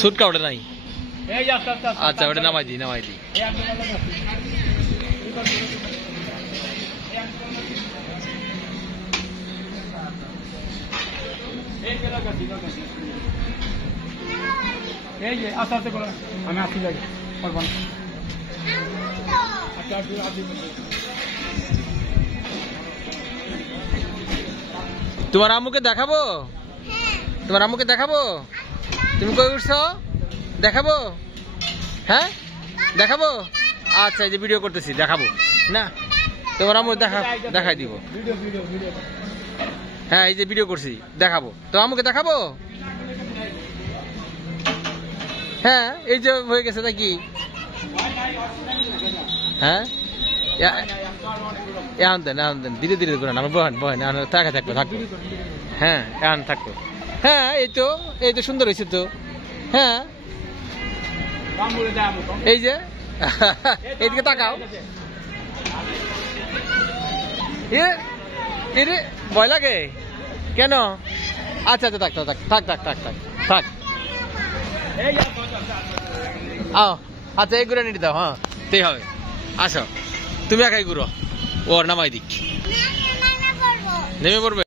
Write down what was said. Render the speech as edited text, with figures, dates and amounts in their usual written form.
Suit কাউড়ে নাই। আচ্ছা ওটা নামাই দি আস্তে আস্তে করো, আমি আসি যাই। তোমার আম্মুকে দেখাবো, তোমার আম্মুকে দেখাবো। তুমি কই উঠছো? দেখাবো? হ্যাঁ দেখাবো। আচ্ছা এই যে ভিডিও করতেছি, দেখাবো না তোমার আম্মু দেখাই দিব। হ্যাঁ এই যে ভিডিও করছি, দেখাবো। তো আম্মুকে দেখাবো। হ্যাঁ এই যে হয়ে গেছে নাকি? হ্যাঁ এখন দেন ধীরে ধীরে করেন। আমার বহেন তাকে থাকবো। হ্যাঁ এখন থাকবো। হ্যাঁ এই তো সুন্দর হয়েছে তো। হ্যাঁ এই যে এইদিকে তাকাও। রে ভয় লাগে কেন? আচ্ছা আচ্ছা থাক। আচ্ছা এই ঘুরে নিতে দাও। হ্যাঁ তাই হবে। আসো তুমি একাই ঘুরো, ওর নামাই দিক নেমে পড়বে।